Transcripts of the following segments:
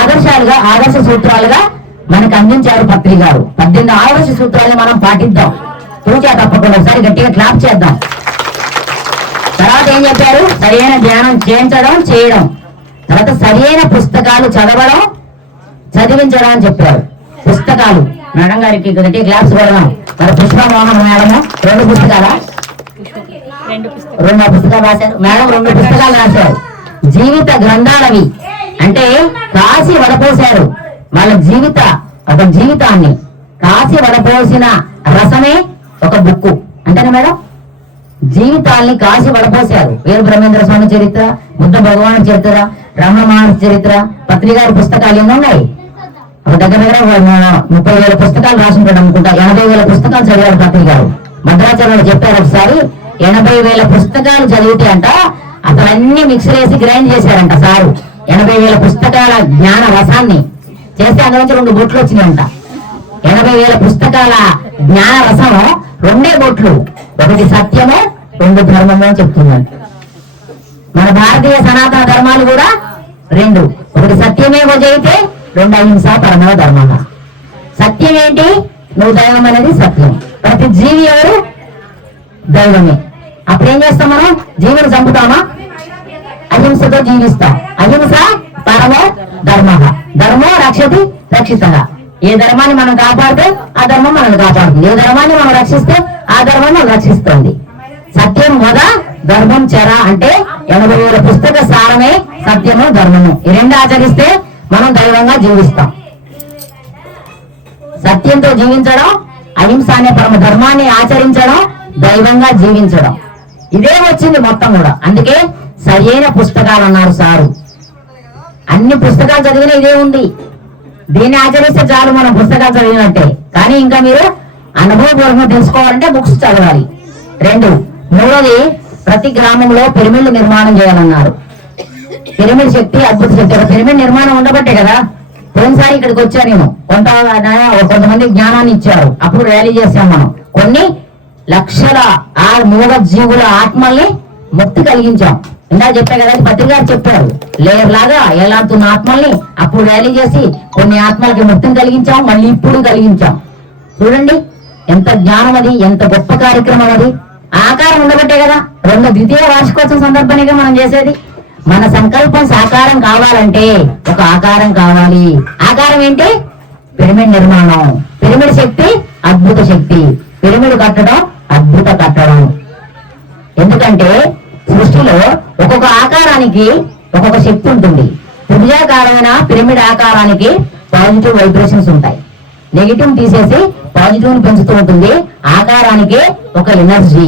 ఆదర్శాలుగా ఆదర్శ సూత్రాలుగా మనకు అందించారు పత్రి గారు. 18 ఆదర్శ సూత్రాలను మనం పాటిద్దాం. తూచా తప్పకుండా ఒకసారి గట్టిగా క్లాప్ చేద్దాం. తర్వాత ఏం చెప్పారు? సరైన ధ్యానం చేయించడం చేయడం, తర్వాత సరైన పుస్తకాలు చదవడం చదివించడం అని చెప్పారు. పుస్తకాలు మేడం గారికి గట్టిగా క్లాప్స్ కొడదాం. మరి పుష్పమోహన్ మేడము 2 పుస్తకాలు రాశారు. మేడం 2 పుస్తకాలు రాశారు. జీవిత గ్రంథాలవి అంటే కాసి వడపోశారు. వాళ్ళ ఒక జీవితాన్ని కాసి వడపోసిన రసమే ఒక బుక్కు అంటేనా మేడం? జీవితాల్ని కాసి వడపోశారు. వీర బ్రహ్మేంద్ర స్వామి చరిత్ర, బుద్ధ భగవాన్ చరిత్ర, రమణ మహర్షి చరిత్ర, పత్రి గారి పుస్తకాలు ఎన్నో ఉన్నాయి. ఒక దగ్గర 30,000 పుస్తకాలు రాసింటాడు అనుకుంటా. 80,000 పుస్తకాలు చదివారు పత్రి గారు. మద్రాచార్యులు చెప్పారు ఒకసారి 80,000 పుస్తకాలు చదివితే అంట అసలు అన్ని మిక్సర్ వేసి గ్రైండ్ చేశారంట సారు. 80,000 పుస్తకాల జ్ఞాన రసాన్ని చేస్తే అందులో 2 బొట్లు వచ్చినాయంట. 80,000 పుస్తకాల జ్ఞాన రసము 2 బొట్లు, ఒకటి సత్యము 2 ధర్మము అని చెప్తున్నాడు. మన భారతీయ సనాతన ధర్మాలు కూడా 2, ఒకటి సత్యమే జయితే 2 అహింస పరమ ధర్మ. సత్యం ఏంటి? నువ్వు దైవం అనేది సత్యం. ప్రతి జీవి ఎవరు? దైవమే. అప్పుడేం చేస్తాం మనం? జీవుని చంపుతామా? అహింసతో జీవిస్తాం. అహింస పరమో ధర్మ. ధర్మో రక్షతి రక్షిత. ఏ ధర్మాన్ని మనం కాపాడితే ఆ ధర్మం మనల్ని కాపాడుతుంది. ఏ ధర్మాన్ని మనం రక్షిస్తే ఆ ధర్మం మనం రక్షిస్తుంది. సత్యం మొద ధర్మం చెర అంటే 80,000 పుస్తక సారమే సత్యము ధర్మము. ఈ 2 ఆచరిస్తే మనం దైవంగా జీవిస్తాం. సత్యంతో జీవించడం, అహింస అనే పరమ ధర్మాన్ని ఆచరించడం, దైవంగా జీవించడం. ఇదే వచ్చింది మొత్తం కూడా. అందుకే సరైన పుస్తకాలు అన్నారు సారు. అన్ని పుస్తకాలు చదివిన ఇదే ఉంది. దీన్ని ఆచరిస్తే చాలు మనం పుస్తకాలు చదివినట్టే. కానీ ఇంకా మీరు అనుభవపూర్వకంగా తెలుసుకోవాలంటే బుక్స్ చదవాలి. 2, 3వది ప్రతి గ్రామంలో పిరమిడ్లు నిర్మాణం చేయాలన్నారు. పిరమిడ్ శక్తి అద్భుత శక్తి. పిరమిడ్ నిర్మాణం ఉండబట్టే కదా పోయినసారి ఇక్కడికి వచ్చా నేను. కొంతమంది జ్ఞానాన్ని ఇచ్చారు. అప్పుడు ర్యాలీ చేశాం మనం. కొన్ని లక్షల మూగ జీవుల ఆత్మల్ని ముక్తి కలిగించాం. ఇందా చెప్పా కదా, పత్రికారు చెప్పారు. లేయర్ లాగా ఎలాంతున్న ఆత్మల్ని అప్పుడు ర్యాలీ చేసి కొన్ని ఆత్మలకి ముక్తిని కలిగించాం. మళ్ళీ ఇప్పుడు కలిగించాం. చూడండి ఎంత జ్ఞానం అది, ఎంత గొప్ప కార్యక్రమం అది. ఆకారం ఉండబట్టే కదా 2వ వార్షికోత్సవం సందర్భంగా మనం చేసేది. మన సంకల్పం సాకారం కావాలంటే ఒక ఆకారం కావాలి. ఆకారం ఏంటి? పిరమిడ్ నిర్మాణం. పిరమిడ్ శక్తి అద్భుత శక్తి. పిరమిడ్ కట్టడం అద్భుత కట్టడం. ఎందుకంటే సృష్టిలో ఒక్కొక్క ఆకారానికి ఒక్కొక్క శక్తి ఉంటుంది. త్రిభుజాకారమైన పిరమిడ్ ఆకారానికి పాజిటివ్ వైబ్రేషన్స్ ఉంటాయి. నెగిటివ్ తీసేసి పాజిటివ్ పెంచుతూ ఉంటుంది. ఆకారానికి ఒక ఎనర్జీ.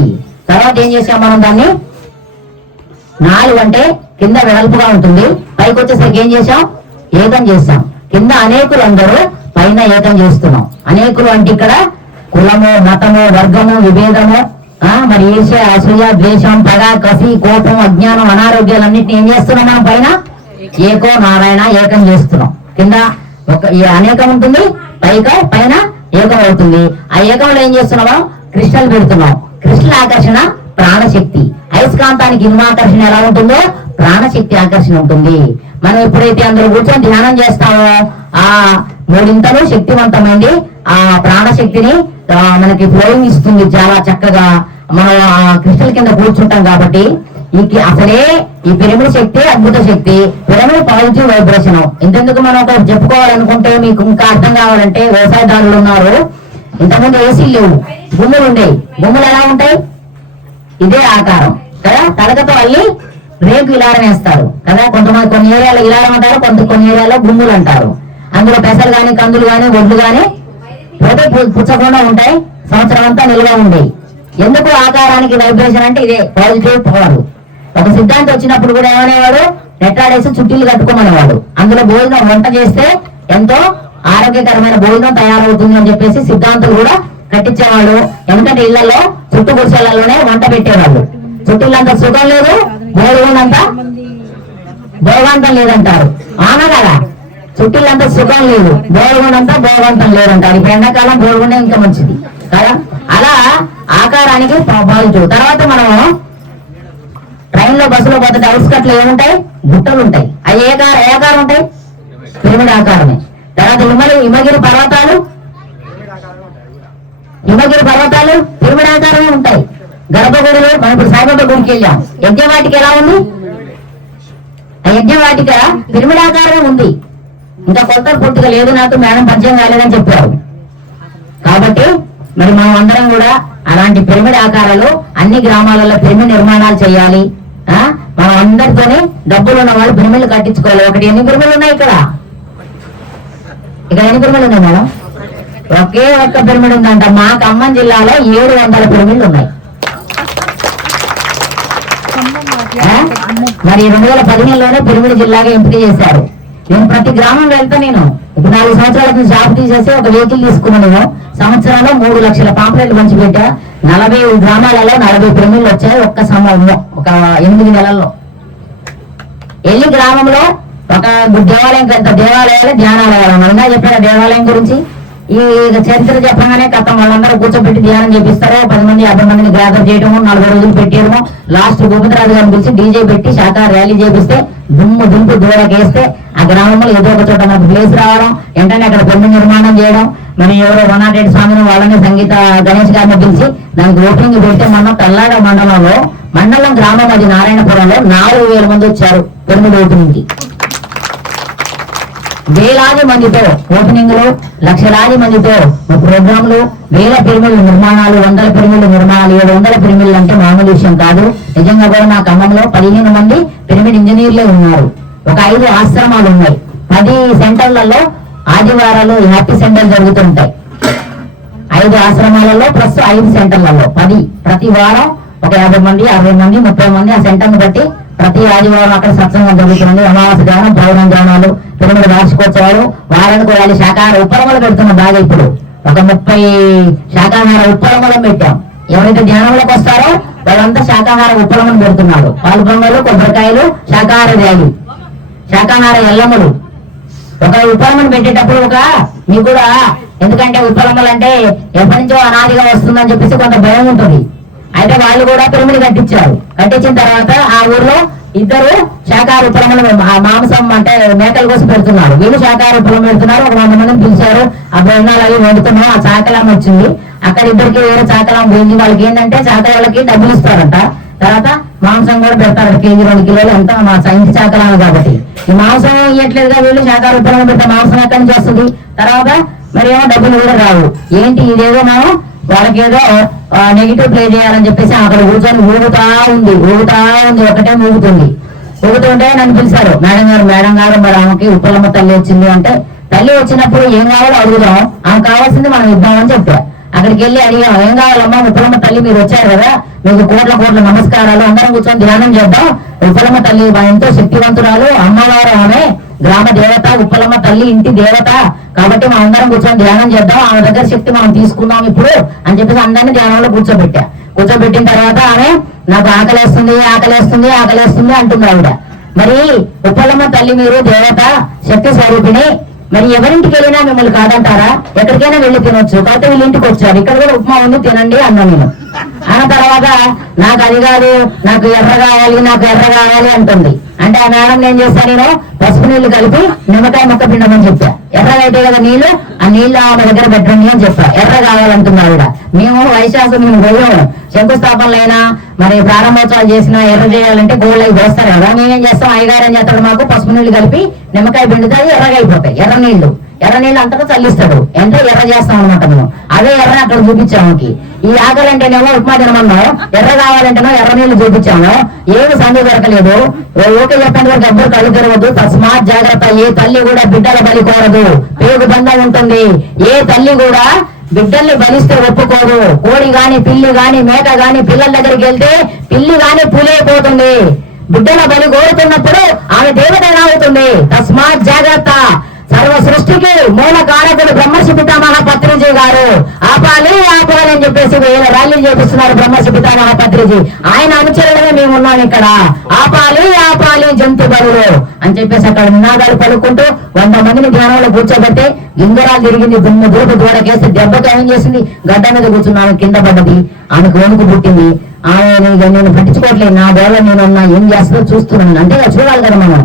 తర్వాత ఏం చేసాం మనం? దాన్ని 4 అంటే కింద వెడల్పుగా ఉంటుంది, పైకి వచ్చేసరికి ఏం చేసాం? ఏకం చేసాం. కింద అనేకులు అందరూ, పైన ఏకం చేస్తున్నాం. అనేకులు అంటే ఇక్కడ కులము, మతము, వర్గము, విభేదము, మరి ఈర్ష్య, అసూయ, ద్వేషం, పగ, కసి, కోపం, అజ్ఞానం, అనారోగ్యాలన్నింటినీ ఏం చేస్తున్నాం మనం? పైన ఏకో నారాయణ ఏకం చేస్తున్నాం. కింద అనేకం ఉంటుంది, పైన ఏకం అవుతుంది. ఆ ఏకంలో ఏం చేస్తున్నామో క్రిస్టల్ పెడుతున్నాం. క్రిస్టల్ ఆకర్షణ ప్రాణశక్తి. అయస్కాంతానికి ఇనుమాకర్షణ ఎలా ఉంటుందో ప్రాణశక్తి ఆకర్షణ ఉంటుంది. మనం ఎప్పుడైతే అందరూ కూర్చొని ధ్యానం చేస్తామో ఆ 3 శక్తివంతమైంది ఆ ప్రాణశక్తిని మనకి ఫ్లోయింగ్ ఇస్తుంది చాలా చక్కగా. మనం ఆ క్రిస్టల్ కింద కూర్చుంటాం కాబట్టి అసలే ఈ పిరమిడ్ శక్తి అద్భుత శక్తి. Pyramid positive vibration. ఇంతెందుకు మనం ఒక చెప్పుకోవాలనుకుంటే మీకు ఇంకా అర్థం కావాలంటే, వ్యవసాయదారులు ఉన్నారు, ఇంతకుముందు ఏసీలు లేవు, గుమ్ములు ఉండేవి. గుమ్ములు ఎలా ఉంటాయి? ఇదే ఆకారం కదా. తలకతో అల్లి రేకు ఇలారం వేస్తారు కదా. కొంతమంది కొన్ని ఏరియాలో ఇలారం అంటారు, కొన్ని ఏరియాలో గుమ్ములు అంటారు. అందులో పెసలు గాని, కందులు గాని, ఒడ్లు గాని పోతే పుచ్చకుండా ఉంటాయి, సంవత్సరం అంతా నిల్వ ఉండేవి. ఎందుకు ఆకారానికి వైబ్రేషన్ అంటే ఇదే పాజిటివ్ పవర్. ఒక సిద్ధాంతం వచ్చినప్పుడు కూడా ఏమనేవాడు? నెట్టాడేసి చుట్టీలు కట్టుకోమనేవాడు. అందులో భోజనం వంట చేస్తే ఎంతో ఆరోగ్యకరమైన భోజనం తయారవుతుంది అని చెప్పేసి సిద్ధాంతులు కూడా కట్టించేవాళ్ళు. ఎందుకంటే ఇళ్లలో చుట్టు గుడిసెలలోనే వంట పెట్టేవాళ్ళు. చుట్టూలంత సుఖం లేదు, భోగవంతం లేదంటారు. అవునా కదా? చుట్టూలంతా సుఖం లేదు, భోగవంతం లేదంటారు. ఇప్పుడు ఎండాకాలం భోగుండే ఇంకా మంచిది కదా. అలా ఆకారానికి పాజిటివ్. తర్వాత మనం ట్రైన్ లో, బస్సులో పోతే అవుట్స్కట్లు ఏముంటాయి? గుట్టలు ఉంటాయి. అవి ఏ ఆకారం ఉంటాయి? పిరమిడ్ ఆకారమే. తర్వాత హిమగిరి పర్వతాలు పిరమిడ్ ఆకారమే ఉంటాయి. గర్భగుడిలో మనం ఇప్పుడు సాయిబాబా గుడికి వెళ్ళాం, యజ్ఞవాటిక ఎలా ఉంది? ఆ యజ్ఞవాటిక పిరమిడ్ ఆకారమే ఉంది. ఇంకా కొత్త పూర్తిగా లేదు, నాకు మేడం పరిచయం కాలేదని చెప్పారు. కాబట్టి మరి మనం అందరం కూడా అలాంటి పిరమిడ్ ఆకారాలు అన్ని గ్రామాలలో పిరమిడ్ నిర్మాణాలు చేయాలి. మనం అందరితోనే డబ్బులు ఉన్న వాళ్ళు పిరమిడ్లు కట్టించుకోవాలి. ఒకటి ఎన్ని పిరమిడ్లు ఉన్నాయి ఇక్కడ ఎన్ని పిరమిడ్లు ఉన్నాయి మేడం? ఒకే ఒక్క పిరమిడ్ ఉందంట. మా ఖమ్మం జిల్లాలో 700 పిరమిడ్లు ఉన్నాయి. మరి 2015లోనే పిరమిడ్ జిల్లాగా ఎంపిక చేశారు. నేను ప్రతి గ్రామం వెళ్తా. నేను ఇప్పుడు 4 సంవత్సరాల నుంచి జాబ్ తీసేసి ఒక వెహికల్ తీసుకున్నాను. సంవత్సరంలో 3 లక్షల పాంప్లెట్లు పంచిపెట్టా. 40 గ్రామాలలో 40 పిరమిడ్లు వచ్చాయి ఒక్క సమయంలో, ఒక 8 నెలల్లో. వెళ్ళి గ్రామంలో ఒక దేవాలయం, దేవాలయాలు ధ్యానాలయాలు మనగా చెప్పారు. దేవాలయం గురించి ఈ చరిత్ర చెప్పగానే కథం వాళ్ళందరూ కూర్చోబెట్టి ధ్యానం చేపిస్తారు. 10 మంది 50 మందిని గ్యాదర్ చేయడము, 40 రోజులు పెట్టేయడము. లాస్ట్ భూపతిరాజు గారిని పిలిచి డీజే పెట్టి శాఖ ర్యాలీ చేపిస్తే దుంపు దూరకేస్తే ఆ గ్రామంలో ఏదో ఒక చోట మనకు ప్లేస్ రావడం, వెంటనే అక్కడ పిరమిడ్ నిర్మాణం చేయడం. మరి ఎవరో 108 స్వామిని వాళ్ళని సంగీత గణేష్ గారిని పిలిచి దానికి ఓపెనింగ్ పెడితే మన తల్లాడ మండలం గ్రామం అది నారాయణపురంలో 4000 మంది వచ్చారు పిరమిడ్ ఓపెనింగ్ కి. వేలాది మందితో ఓపెనింగ్ లో, లక్షలాది మందితో ప్రోగ్రాంలు, వేల పిరమిడ్ల నిర్మాణాలు, 100 పిరమిడ్ల నిర్మాణాలు, 700 పిరమిడ్లు అంటే మామూలు విషయం కాదు. నిజంగా కూడా మా ఖమ్మంలో 15 మంది పిరమిడ్ ఇంజనీర్లే ఉన్నారు. ఒక 5 ఆశ్రమాలు ఉన్నాయి. 10 సెంటర్లలో ఆదివారాలు హ్యాపీ సెంటర్ జరుగుతుంటాయి. 5 ఆశ్రమాలలో ప్లస్ 5 సెంటర్లలో 10. ప్రతి వారం ఒక 50 మంది 60 మంది 30 మంది ఆ సెంటర్ను బట్టి ప్రతి ఆదివారం అక్కడ సత్సంగం జరుగుతుంది. అమావాస్య ధ్యానం, పౌర్ణమి ధ్యానాలు, పిరమిడ్ వార్షికోత్సవాలు, వారానికి వాళ్ళు శాకాహార ఉప్పలములు పెడుతున్నాం. బాగా ఇప్పుడు ఒక 30 శాకాహార ఉప్పలములను పెట్టాం. ఎవరైతే ధ్యానంలోకి వస్తారో వాళ్ళంతా శాకాహార ఉప్పలములు పెడుతున్నారు. పాలు పొంగలు, కొబ్బరికాయలు, శాకాహార ర్యాలీ, శాకాహార ఎల్లములు. ఒక ఉప్పలమును పెట్టేటప్పుడు మీకు కూడా, ఎందుకంటే ఉప్పలములు అంటే ఎప్పటి నుంచో అనాదిగా వస్తుందని చెప్పేసి కొంత భయం ఉంటుంది. అయితే వాళ్ళు కూడా పిరమిడ్ కట్టించారు. కట్టించిన తర్వాత ఆ ఊర్లో 2 శాకాహార ఉప్పలములు మాంసం అంటే మేకల కోసం పెడుతున్నారు. వీళ్ళు శాకాహార ఉప్పలం పెడుతున్నారు. ఒక 100 మందిని పిలిచారు. ఆ భోజనాలు అవి వండుతున్నాం. ఆ చాకలాం వచ్చింది. అక్కడ 2కి వేరే చాకలాం పోయింది. వాళ్ళకి ఏంటంటే చాకలాలకి డబ్బులు ఇస్తారంట. తర్వాత మాంసం కూడా పెడతారు. కేజీ 2 కిలోలు ఎంత మా ఇంటి చాకలాము కాబట్టి. ఈ మాంసం ఇవ్వట్లేదుగా వీళ్ళు శాకాహార ఉప్పలం పెడితే మాంసం ఎక్కడి నుంచి వస్తుంది? తర్వాత మరి ఏమో డబ్బులు కూడా రావు. ఏంటి ఇదేదో మనం వాళ్ళకి ఏదో నెగిటివ్ ప్లే చేయాలని చెప్పేసి అక్కడ కూర్చొని ఊగుతా ఉంది. ఒకటే ఊగుతుంటే నన్ను పిలిచారు. మేడం గారు మరి ఆమెకి ఉప్పలమ్మ తల్లి వచ్చింది అంటే, తల్లి వచ్చినప్పుడు ఏం కావాలో అడుగుదాం, ఆమె కావాల్సింది మనం ఇద్దామని చెప్పా. అక్కడికి వెళ్ళి అడిగాం, ఏం కావాలమ్మా? ఉప్పలమ్మ తల్లి మీరు వచ్చారు కదా, మీకు కోట్ల నమస్కారాలు, అందరం కూర్చొని ధ్యానం చేద్దాం. ఉప్పలమ్మ తల్లి ఎంతో శక్తివంతురాలు, అమ్మవారు, ఆమె గ్రామ దేవత, ఉప్పలమ్మ తల్లి ఇంటి దేవత. కాబట్టి మనం అందరం కూర్చొని ధ్యానం చేద్దాం, ఆమె దగ్గర శక్తి మనం తీసుకుందాం ఇప్పుడు అని చెప్పేసి అందరినీ ధ్యానంలో కూర్చోబెట్టిన తర్వాత ఆమె నాకు ఆకలేస్తుంది అంటుంది ఆవిడ. మరి ఉప్పలమ్మ తల్లి మీరు దేవత, శక్తి స్వరూపిణి, మరి ఎవరింటికి వెళ్ళినా మిమ్మల్ని కాదంటారా? ఎక్కడికైనా వెళ్ళి తినొచ్చు, కాకపోతే వీళ్ళ ఇంటికి వచ్చారు, ఇక్కడ కూడా ఉప్మా ఉంది తినండి అన్నా నేను. అన్న తర్వాత నాకు అది కాదు, నాకు ఎర్ర కావాలి అంటుంది. అంటే ఆ మేడం ఏం చేశాను, నేను పసుపు నీళ్లు కలిపి నిమ్మకాయ ముక్క పిండమని చెప్పా. ఎర్రగా అయితే కదా నీళ్లు, ఆ నీళ్లు ఆమె దగ్గర పెట్టండి అని చెప్పా. ఎర్ర కావాలంటుంది ఆవిడ. మేము వైశాఖం మేము పోయాము, శంకుస్థాపనలైనా మరి ప్రారంభోత్సవాలు చేసినా ఎర్ర చేయాలంటే గోళ్ళు అవి పోస్తారు కదా. మేమేం చేస్తాం, అయ్యగారు ఏం చేస్తాడు, మాకు పసుపు నీళ్లు కలిపి నిమ్మకాయ పిండితే అది ఎర్రగా అయిపోతాయి. ఎర్ర నీళ్లు అంతటా చల్లిస్తాడు. ఎంతో ఎర్ర చేస్తాం అనమాట మేము. అదే ఎర్ర అక్కడ చూపించాము. ఈ ఆకలి అంటేనేమో ఉప్మా తినమన్నాం, ఎర్ర కావాలంటేనో ఎర్ర నీళ్లు చూపించాము. ఏమి సందు దొరకలేదు. ఓకే చెప్పండి, ఎవ్వరు కళ్ళు తెరవద్దు, తస్మాత్ జాగ్రత్త. ఏ తల్లి కూడా బిడ్డల బలి కోరదు, పేగు బంధం ఉంటుంది. ఏ తల్లి కూడా బిడ్డల్ని బలిస్తే ఒప్పుకోదు. కోడి గాని, పిల్లి గాని, మేక గాని పిల్లల దగ్గరికి వెళ్తే పిల్లి గాని పులైపోతుంది. బిడ్డల బలి కోరుతున్నప్పుడు ఆమె దేవతైనా అవుతుంది. తస్మాత్ జాగ్రత్త. సర్వ సృష్టికి మూల కారకుడు బ్రహ్మర్షి పితామహ పత్రిజీ గారు. ఆపాలి అని చెప్పేసి 1000 ర్యాలీలు చేపిస్తున్నారు బ్రహ్మర్షి పితామహ పత్రిజీ. ఆయన అనుచరులమే మేము ఉన్నాం ఇక్కడ. ఆపాలి జంతు బరులు అని చెప్పేసి అక్కడ నినాదాలు పలుకుంటూ 100 మందిని ధ్యానంలో కూర్చోబెట్టి గింజరాలు తిరిగింది. దూరపు దూడకేసి దెబ్బకి ఏం చేసింది, గడ్డ మీద కూర్చున్నాను, కింద పడ్డది. ఆమెకు వణుకు పుట్టింది. ఆమె నేను పట్టించుకోవట్లేదు, నా దేవ నేనున్నా, ఏం చేస్తుందో చూస్తున్నాను. అంటే చూడాలి కదా, మనం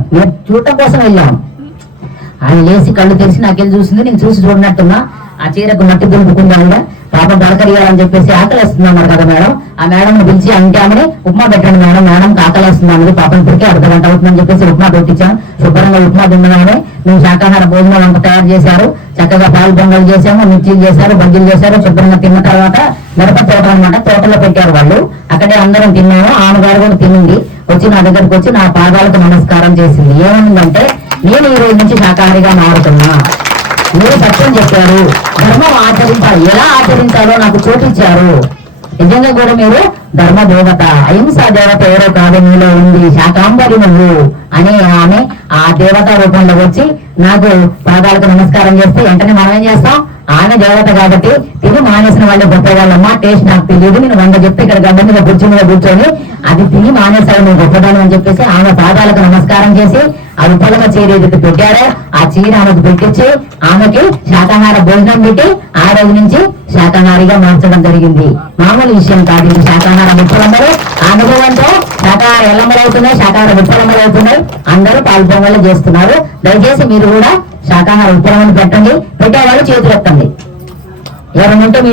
చూడటం కోసం వెళ్ళాం. ఆయన లేచి కళ్ళు తెరిచి నాకెళ్ళి చూసింది, నేను చూసి చూడనట్టున్నా. ఆ చీరకు మట్టి దులుపుకుంది ఆవిడ. పాపం పలకరియాలని చెప్పేసి ఆకలిస్తుంది అన్నారు కదా మేడం. ఆ మేడం పిలిచి అంటే ఆమె ఉప్మా పెట్టండి మేడం, మేడం ఆకలిస్తుంది అన్నది. పాపం ఇప్పటికే అర్ధ గంట అవుతుందని చెప్పేసి ఉప్మా పెట్టించాం. శుభ్రంగా ఉప్మా తిన్నామే. మేము శాకాహార భోజనం వంట తయారు చేశారు. చక్కగా పాలు పొంగల్ చేశాము, మిర్చీలు చేశారు, బజ్జీలు చేశారు. శుభ్రంగా తిన్న తర్వాత మిరప తోట అనమాట, తోటలో పెట్టారు వాళ్ళు. అక్కడే అందరం తిన్నాము. ఆమె గారు కూడా తినింది. వచ్చి నా దగ్గరకు వచ్చి నా పాదాలకు నమస్కారం చేసింది. ఏమనుందంటే, నేను ఈ రోజు నుంచి శాకాహారిగా మారుతున్నా, మీరు సత్యం చెప్పారు, ధర్మం ఆచరించాలి, ఎలా ఆచరించాలో నాకు చోటిచ్చారు. నిజంగా కూడా మీరు ధర్మ దేవత, అహింసా దేవత ఎవరో కాదు, మీలో ఉంది, శాకాంబరి నువ్వు అని ఆమె ఆ దేవతా రూపంలో వచ్చి నాకు పాదాలకు నమస్కారం చేస్తే వెంటనే మనం ఏం చేస్తాం, ఆమె దేవత కాబట్టి తిని మానేసిన వాళ్ళు గొప్పవాళ్ళమ్మ, టేస్ట్ నాకు తెలియదు, నేను 100 చెప్తే ఇక్కడ గడ్డ మీద కూర్చొని అది తిని మానేసాడు నువ్వు గొప్పదానం అని చెప్పేసి ఆమె పాదాలకు నమస్కారం చేసి ఆ ఉప్పలక చీర ఏదైతే పెట్టారో ఆ చీర ఆమెకు పెట్టించి ఆమెకి శాకాహార భోజనం పెట్టి ఆ రోజు నుంచి శాకాహారిగా మార్చడం జరిగింది. మామూలు విషయం కాదు ఇది. శాకాహార విప్లవంలో అనుభవంతో శాకాహార ఎల్లమ్మలు అవుతున్నాయి, శాకాహార విప్లవంలు అవుతున్నాయి. అందరూ పాల్పొంగలు చేస్తున్నారు. దయచేసి మీరు కూడా శాకాహార విప్లవాన్ని పెట్టండి. పెట్టేవాళ్ళు చేతులు ఎత్తండి. ఎవరైనా ఉంటే మీరు